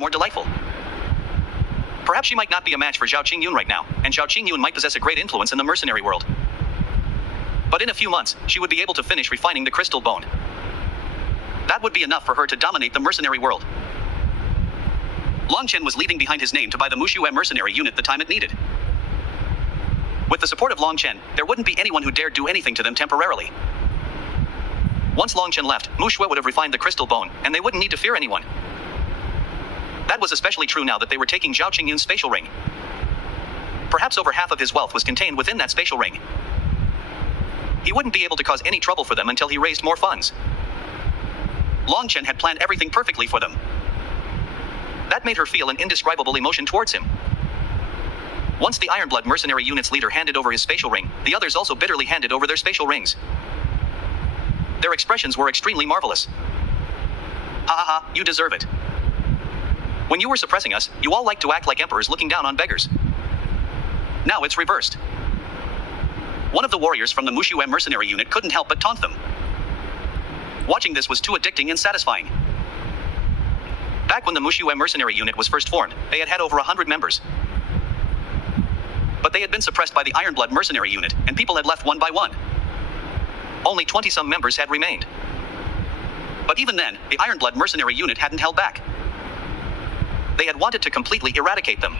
more delightful. Perhaps she might not be a match for Zhao Qingyun right now, and Zhao Qingyun might possess a great influence in the mercenary world. But in a few months, she would be able to finish refining the crystal bone. That would be enough for her to dominate the mercenary world. Long Chen was leaving behind his name to buy the Mushue mercenary unit the time it needed. With the support of Long Chen, there wouldn't be anyone who dared do anything to them temporarily. Once Long Chen left, Mushue would have refined the crystal bone, and they wouldn't need to fear anyone. That was especially true now that they were taking Zhao Qingyun's spatial ring. Perhaps over half of his wealth was contained within that spatial ring. He wouldn't be able to cause any trouble for them until he raised more funds. Long Chen had planned everything perfectly for them. That made her feel an indescribable emotion towards him. Once the Ironblood mercenary unit's leader handed over his spatial ring, the others also bitterly handed over their spatial rings. Their expressions were extremely marvelous. Ha ha ha, you deserve it. When you were suppressing us, you all liked to act like emperors looking down on beggars. Now it's reversed. One of the warriors from the Mushue mercenary unit couldn't help but taunt them. Watching this was too addicting and satisfying. Back when the Mushue mercenary unit was first formed, they had over 100 members. But they had been suppressed by the Ironblood mercenary unit, and people had left one by one. Only 20-some members had remained. But even then, the Ironblood mercenary unit hadn't held back. They had wanted to completely eradicate them.